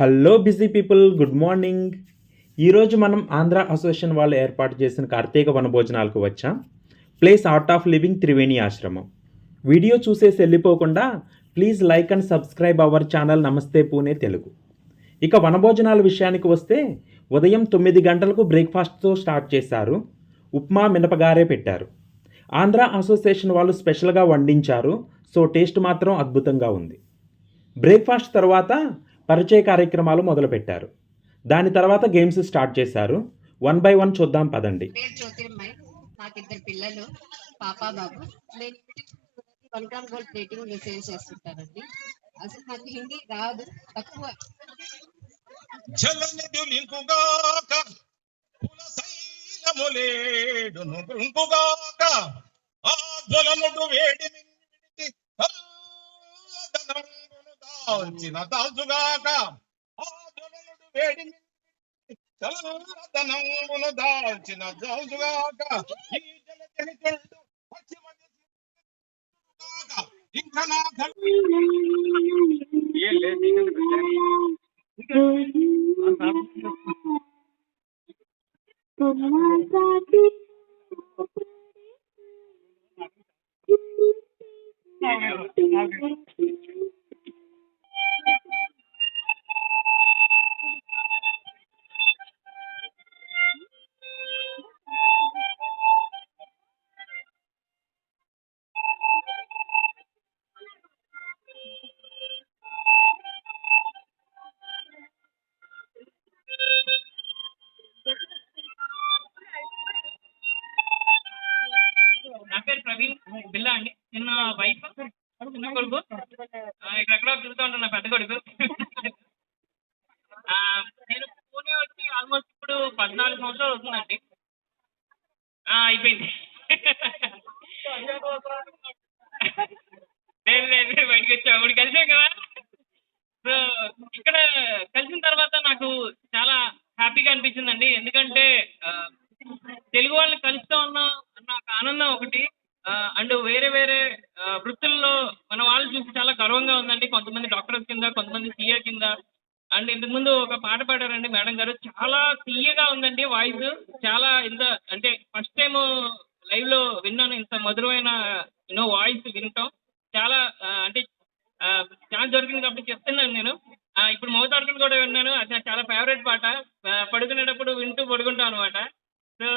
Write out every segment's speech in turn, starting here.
Hello busy people good morning ఈరోజు మనం Andhra association వాళ్ళు ఏర్పాటు చేసిన కార్తీక వనభోజనాలకు వచ్చాం. Place Art of Living Triveni ఆశ్రమం. వీడియో చూసేసి వెళ్ళిపోకుండా please like and subscribe our channel Namaste Pune Telugu ఇక వనభోజనాల విషయానికి వస్తే ఉదయం తొమ్మిది గంటలకు బ్రేక్ఫాస్ట్తో స్టార్ట్ చేశారు. ఉప్మా మినపగారే పెట్టారు. ఆంధ్ర అసోసియేషన్ వాళ్ళు స్పెషల్గా వండించారు. సో టేస్ట్ మాత్రం అద్భుతంగా ఉంది. బ్రేక్ఫాస్ట్ తర్వాత పరిచయ కార్యక్రమాలు మొదలుపెట్టారు. దాని తర్వాత గేమ్స్ స్టార్ట్ చేశారు. వన్ బై వన్ చూద్దాం పదండి. నాకు ఇద్దరు పిల్లలు పాప బాబు. నేను one gram gold plating sale చేస్తుంటానండి. అసలు నాకు హిందీ రాదు తక్కువ. జలనిధులింకుగాక కులశైలములేడును కృంకుగాక ఆ జ్వలముడు వేడి మింగిటి చల్లదనమును దాల్చిన దాల్చుగాక వేడి మింగిటి దాల్చిన దాల్చుగాక ఇంకా నా ఏం లేదు నా కొడుకు ఇక్కడెక్కడో తిరుగుతూ ఉంటాను నా పెద్ద కొడుకు. నేను పూణే వచ్చి ఆల్మోస్ట్ ఇప్పుడు పద్నాలుగు సంవత్సరాలు అవుతుందండి. అయిపోయింది. లేదు లేదు బయటకు వచ్చా ఇప్పుడు కలిసాం కదా. సో ఇక్కడ కలిసిన తర్వాత నాకు చాలా హ్యాపీగా అనిపించిందండి. ఎందుకంటే ఆ, తెలుగు వాళ్ళని కలుస్తూ ఉన్నాం అన్న ఒక ఆనందం ఒకటి అండ్ వేరే వేరే ఆ, వృత్తుల్లో మన వాళ్ళు చూసి చాలా గర్వంగా ఉందండి కొంతమంది డాక్టర్స్ కింద కొంతమంది సీఏ కింద అండ్ ఇంతకుముందు ఒక పాట పాడారండి మేడం గారు చాలా తీయగా ఉందండి వాయిస్ చాలా ఇంత అంటే ఫస్ట్ టైం లైవ్లో విన్నాను ఇంత మధురమైన యూనో వాయిస్ వినటం చాలా ఆ, అంటే ఆ, చాలా దొరికింది కాబట్టి చెప్తున్నాను నేను ఆ, ఇప్పుడు మౌతార్కులు కూడా విన్నాను అది నాకు చాలా ఫేవరెట్ పాట ఆ, పడుకునేటప్పుడు వింటూ పడుకుంటాం అనమాట సో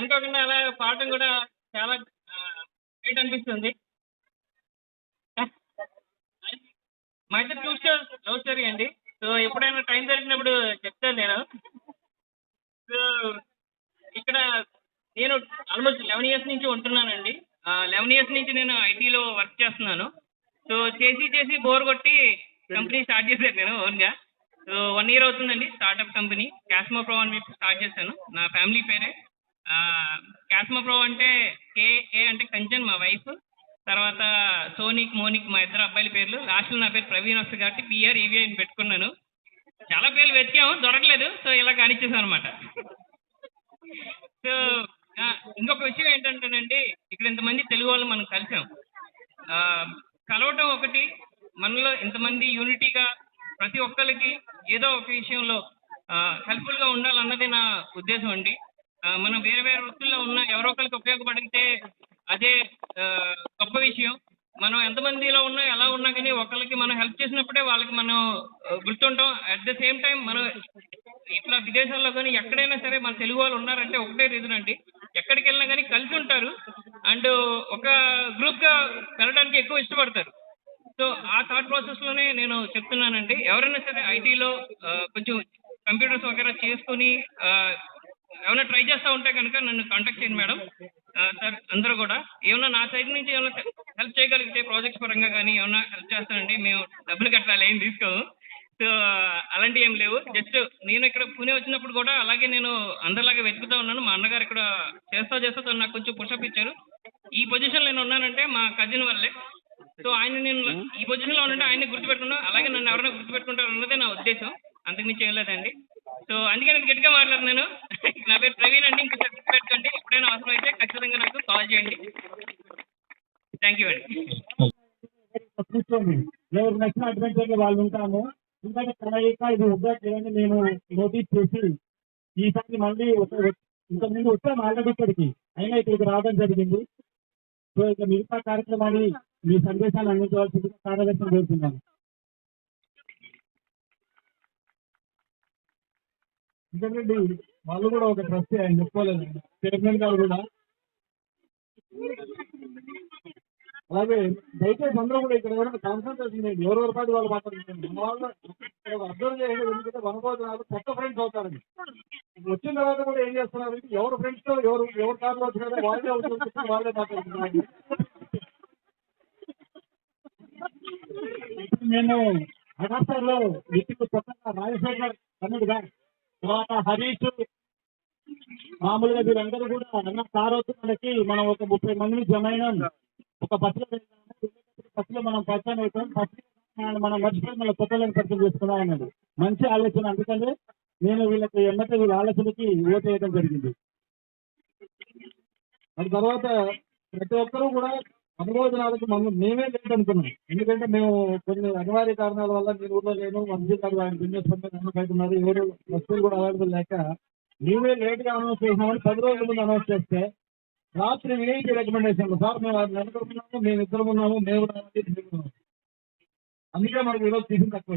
అనుకోకుండా అలా పాడటం కూడా చాలా గ్రేట్ అనిపిస్తుంది. మా ఇద్దరు టూ లవ్ స్టోరీ అండి. సో ఎప్పుడైనా టైం దొరికినప్పుడు చెప్తాను నేను. సో ఇక్కడ నేను ఆల్మోస్ట్ లెవెన్ ఇయర్స్ నుంచి ఉంటున్నానండి. లెవెన్ ఇయర్స్ నుంచి నేను ఐటీలో వర్క్ చేస్తున్నాను. సో చేసి చేసి బోర్ కొట్టి కంపెనీ స్టార్ట్ చేశాను నేను ఓన్గా సో వన్ ఇయర్ అవుతుందండి స్టార్ట్అప్ కంపెనీ క్యాస్మో ప్రో అని చెప్పి స్టార్ట్ చేశాను. నా ఫ్యామిలీ పేరే క్యాస్మో ప్రో అంటే కేఏ అంటే కంచన్ మా వైఫ్. తర్వాత సోనిక్ మోనిక్ మా ఇద్దరు అబ్బాయిల పేర్లు. లాస్ట్లో నా పేరు ప్రవీణ్ వస్తుంది కాబట్టి పిఆర్ ఈవీఐ అని పెట్టుకున్నాను. చాలా పేర్లు వెతికాము దొరకలేదు. సో ఇలా కానిచ్చేసాను అనమాట సో ఇంకొక విషయం ఏంటంటేనండి ఇక్కడ ఇంతమంది తెలుగు వాళ్ళు మనం కలిసాం. ఆ, కలవటం ఒకటి మనలో ఇంతమంది యూనిటీగా ప్రతి ఒక్కరికి ఏదో ఒక విషయంలో హెల్ప్ఫుల్గా ఉండాలన్నది నా ఉద్దేశం అండి. మనం వేరే వేరే వృత్తుల్లో ఉన్న ఎవరో ఒకరికి ఉపయోగపడితే అదే గొప్ప విషయం. మనం ఎంతమందిలో ఉన్నా ఎలా ఉన్నా కానీ ఒకరికి మనం హెల్ప్ చేసినప్పుడే వాళ్ళకి మనం గుర్తుంటాం. అట్ ద సేమ్ టైం మనం ఇట్లా విదేశాల్లో కానీ ఎక్కడైనా సరే మన తెలుగు వాళ్ళు ఉన్నారంటే ఒకటే రీజన్ అండి. ఎక్కడికి వెళ్ళినా కానీ కలిసి ఉంటారు. అండ్ ఒక గ్రూప్గా వెళ్ళడానికి ఎక్కువ ఇష్టపడతారు. సో ఆ థాట్ ప్రాసెస్లోనే నేను చెప్తున్నానండి. ఎవరైనా సరే ఐటీలో కొంచెం కంప్యూటర్స్ వగేరా చేసుకుని ఏమైనా ట్రై చేస్తూ ఉంటే కనుక నన్ను కాంటాక్ట్ చేయండి మేడం. సార్ అందరూ కూడా. ఏమన్నా నా సైడ్ నుంచి ఏమైనా హెల్ప్ చేయగలిగితే ప్రాజెక్ట్స్ పరంగా కానీ ఏమన్నా హెల్ప్ చేస్తానండి మేము డబ్బులు కట్టాలి ఏం తీసుకోము. సో అలాంటివి ఏం లేవు. జస్ట్ నేను ఇక్కడ పూణే వచ్చినప్పుడు కూడా అలాగే నేను అందరిలాగా వెతుకుతా ఉన్నాను. మా అన్నగారు ఇక్కడ చేస్తా చేస్తా తను నాకు కొంచెం పుషప్ ఇచ్చారు. ఈ పొజిషన్ నేను ఉన్నానంటే మా కజిన్ వల్లే సో ఆయన నేను ఈ పొజిషన్లో ఉంటే ఆయన్ని గుర్తుపెట్టుకున్నా. అలాగే నన్ను ఎవరైనా గుర్తుపెట్టుకుంటారు అన్నదే నా ఉద్దేశం. అంతకుమించి ఏం లేదండి. సో అందుకే నేను గట్టిగా మాట్లాడుతున్నాను నా పేరు ప్రవీణ్ అండి ఇంకా పెట్టుకోండి. ఎప్పుడైనా అవసరం అయితే ఖచ్చితంగా నాకు కాల్ చేయండి. థ్యాంక్ యూ అండి. కూర్చోండి ఎవరు నచ్చిన అడ్వెంచర్లు వాళ్ళు ఉంటాము. ఎందుకంటే కలయిక ఇది ఉండట్లేదని నేను నోటీస్ చేసి ఈసారి మళ్ళీ ఒక ఇంతకుముందు వచ్చాము ఆల్రెడీ ఇక్కడికి. అయినా ఇక్కడికి రావడం జరిగింది. సో ఇక మిగతా కార్యక్రమాన్ని మీ సందేశాన్ని అందించవలసిందిగా కార్యదర్శనం కోరుతున్నాను. ఎందుకంటే వాళ్ళు కూడా ఒక ట్రస్ట్ ఆయన చెప్పుకోలేదు. చైర్మన్ గారు కూడా. అలాగే దయచేసి అందరూ కూడా ఇక్కడ కూడా కాన్సన్ట్రేషన్ చేయండి ఎవరెవరి పాటు వాళ్ళు మాట్లాడుతుంది మన వాళ్ళు అబ్జర్వ్ చేయండి. ఎందుకంటే వనభోజనాలు కొత్త ఫ్రెండ్స్ అవుతారండి వచ్చిన తర్వాత కూడా ఏం చేస్తున్నారు? ఎవరు ఫ్రెండ్స్తో ఎవరు ఎవరు కార్లో వచ్చినారో వాళ్ళే అవుతుంది వాళ్ళే మాట్లాడుతున్నారు. ఇప్పుడు నేను అగస్టర్లో వ్యక్తికి కొత్తగా రాజశేఖర్ తమ్ముడు గారు తర్వాత హరీష్ మామూలుగా వీరందరూ కూడా అన్న కార్ మనకి మనం ఒక ముప్పై మందిని జమ అయినాం. ఒక బస్సులో బస్సులో మనం పరిచయం అవుతాం బస్సులో మనం మర్చిపోయి మన కొత్తలను పరిచయం చేసుకున్నాం అన్నాడు మంచి ఆలోచన. అందుకనే నేను వీళ్ళకి ఎమ్మటే వీళ్ళ ఆలోచనకి ఓటు వేయడం జరిగింది. అది తర్వాత ప్రతి ఒక్కరూ కూడా అనుభోజనాలకు మనం మేమే లేట్ అనుకున్నాం. ఎందుకంటే మేము కొన్ని అనివార్య కారణాల వల్ల నేను ఊళ్ళో లేను మంచి కాదు ఆయన బిజినెస్ బయట ఉన్నారు ఎవరు వస్తువులు కూడా అవైలబుల్ లేక మేమే లేట్గా అనౌన్స్ చేసినామని పది రోజుల ముందు అనౌన్స్ చేస్తే రాత్రి విఐపి రికమెండేషన్? సార్ మేము అది నెలకొన్నాము మేము ఇద్దరు ఉన్నాము మేము అందుకే మనకి ఈరోజు తీసిన తక్కువ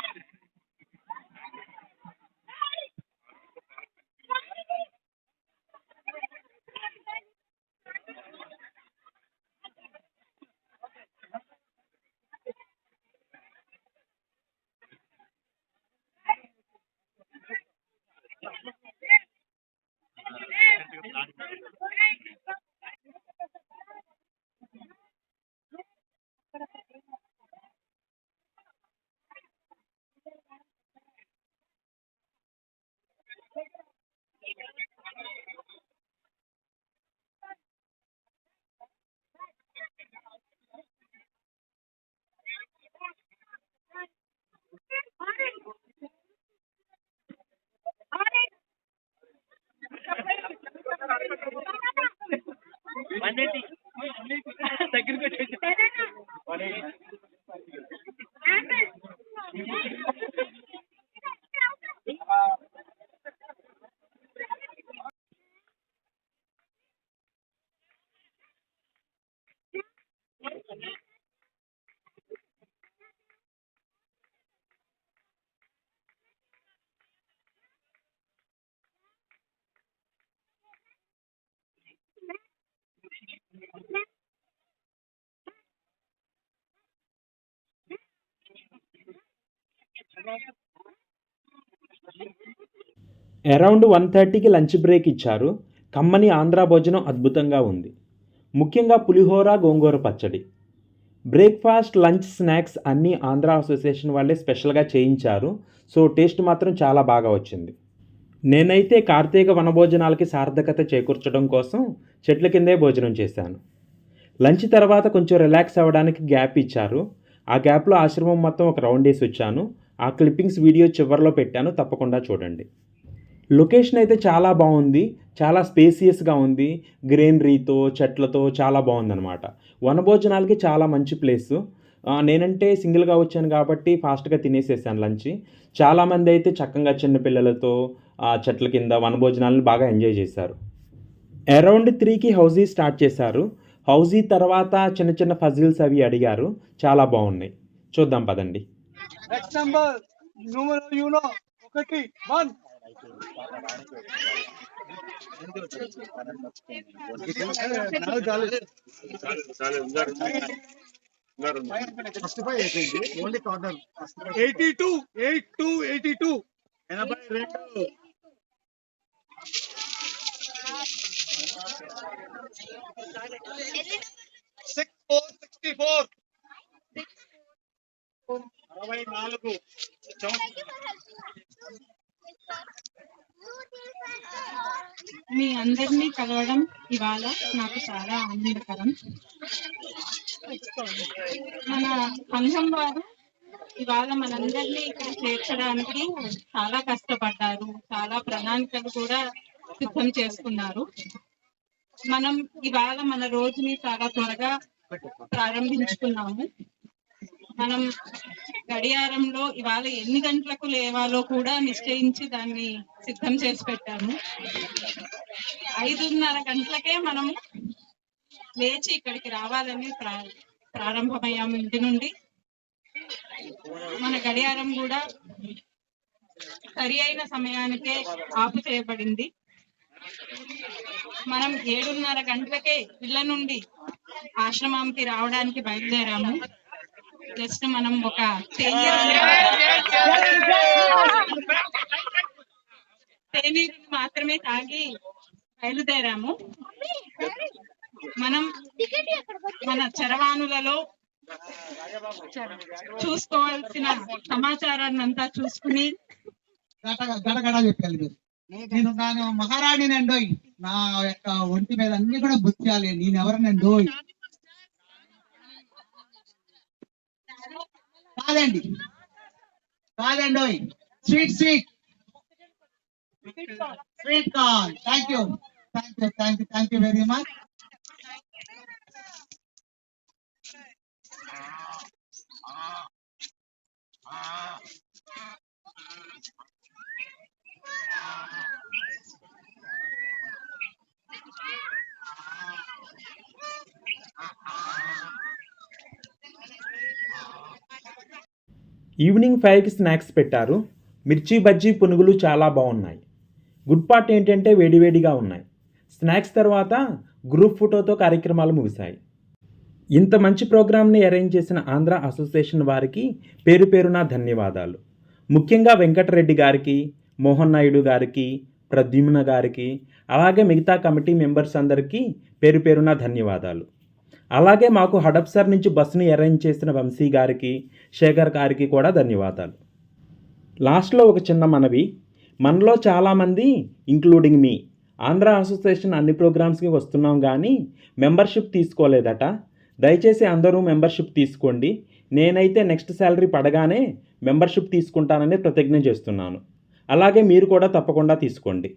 అరౌండ్ వన్ థర్టీకి లంచ్ బ్రేక్ ఇచ్చారు. కమ్మని ఆంధ్ర భోజనం అద్భుతంగా ఉంది. ముఖ్యంగా పులిహోర గోంగూర పచ్చడి. బ్రేక్ఫాస్ట్ లంచ్ స్నాక్స్ అన్నీ ఆంధ్ర అసోసియేషన్ వాళ్ళే స్పెషల్గా చేయించారు. సో టేస్ట్ మాత్రం చాలా బాగా వచ్చింది. నేనైతే కార్తీక వనభోజనాలకి సార్థకత చేకూర్చడం కోసం చెట్ల కిందే భోజనం చేశాను. లంచ్ తర్వాత కొంచెం రిలాక్స్ అవ్వడానికి గ్యాప్ ఇచ్చారు. ఆ గ్యాప్లో ఆశ్రమం మొత్తం ఒక రౌండ్ వేసి వచ్చాను. ఆ క్లిప్పింగ్స్ వీడియో చివరిలో పెట్టాను తప్పకుండా చూడండి. లొకేషన్ అయితే చాలా బాగుంది చాలా స్పేసియస్గా ఉంది గ్రీనరీతో చెట్లతో చాలా బాగుందనమాట వనభోజనాలకి చాలా మంచి ప్లేస్ నేనంటే సింగిల్గా వచ్చాను కాబట్టి ఫాస్ట్గా తినేసేసాను లంచ్. చాలామంది అయితే చక్కగా చిన్నపిల్లలతో పిల్లలతో చెట్ల కింద వనభోజనాలను బాగా ఎంజాయ్ చేశారు. అరౌండ్ త్రీకి హౌజీ స్టార్ట్ చేశారు. హౌజీ తర్వాత చిన్న చిన్న ఫజిల్స్ అవి అడిగారు. చాలా బాగున్నాయి. చూద్దాం పదండి. నెక్స్ట్ నంబర్ número uno ఒకటి one eighty two eight two eighty two ఎనభై రెండు సిక్స్ ఫోర్ సిక్స్టీ ఫోర్ ఇరవై నాలుగు. మీ అందరినీ కలవడం ఇవాళ నాకు చాలా ఆనందకరం. మన సంఘం వారు ఇవాళ మనందరినీ ఇక్కడ చేర్చడానికి చాలా కష్టపడ్డారు. చాలా ప్రణాళికలు కూడా సిద్ధం చేసుకున్నారు. మనం ఇవాళ మన రోజుని చాలా త్వరగా ప్రారంభించుకున్నాము. మనం గడియారంలో ఇవాళ ఎన్ని గంటలకు లేవాలో కూడా నిశ్చయించి దాన్ని సిద్ధం చేసి పెట్టాము. ఐదున్నర గంటలకే మనం లేచి ఇక్కడికి రావాలని ప్రా ప్రారంభమయ్యాము ఇంటి నుండి. మన గడియారం కూడా సరి అయిన సమయానికే ఆపు చేయబడింది. మనం ఏడున్నర గంటలకే ఇళ్ళ నుండి ఆశ్రమానికి రావడానికి బయలుదేరాము. జస్ట్ మనం ఒక తేనీరుని మాత్రమే తాగి బయలుదేరాము. మనం మన చరవాణులలో చూసుకోవాల్సిన సమాచారాన్ని అంతా చూసుకుని గడగడ చెప్పాలి మీరు. నేను నేను మహారాణిని అండోయ్ నా యొక్క ఒంటి మీద అన్ని కూడా బుచ్చాలి నేను ఎవరినండోయ్ కాదండి. కాదండోయ్ sweet sweet sweet corn thank you thank you thank you thank you very much evening ఫైవ్కి స్నాక్స్ పెట్టారు. మిర్చి బజ్జీ పునుగులు చాలా బాగున్నాయి. గుడ్ పార్ట్ ఏంటంటే వేడివేడిగా ఉన్నాయి. స్నాక్స్ తర్వాత గ్రూప్ ఫోటోతో కార్యక్రమాలు ముగిశాయి. ఇంత మంచి ప్రోగ్రామ్ని అరేంజ్ చేసిన ఆంధ్ర అసోసియేషన్ వారికి పేరు పేరున ధన్యవాదాలు. ముఖ్యంగా వెంకటరెడ్డి గారికి మోహన్ నాయుడు గారికి ప్రద్యుమ్న గారికి అలాగే మిగతా కమిటీ మెంబర్స్ అందరికీ పేరు పేరున ధన్యవాదాలు. అలాగే మాకు హడప్సర్ నుంచి బస్సుని అరేంజ్ చేసిన వంశీ గారికి శేఖర్ గారికి కూడా ధన్యవాదాలు. లాస్ట్లో ఒక చిన్న మనవి మనలో చాలామంది ఇంక్లూడింగ్ మీ ఆంధ్ర అసోసియేషన్ అన్ని ప్రోగ్రామ్స్కి వస్తున్నాం కానీ మెంబర్షిప్ తీసుకోలేదట. దయచేసి అందరూ మెంబర్షిప్ తీసుకోండి. నేనైతే నెక్స్ట్ శాలరీ పడగానే మెంబర్షిప్ తీసుకుంటానని ప్రతిజ్ఞ చేస్తున్నాను. అలాగే మీరు కూడా తప్పకుండా తీసుకోండి.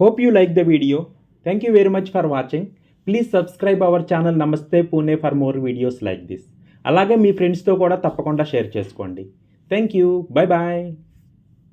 Hope you like the video thank you very much for watching please subscribe our channel Namaste Pune for more videos like this అలాగే మీ ఫ్రెండ్స్తో కూడా తప్పకుండా షేర్ చేసుకోండి. Thank you bye bye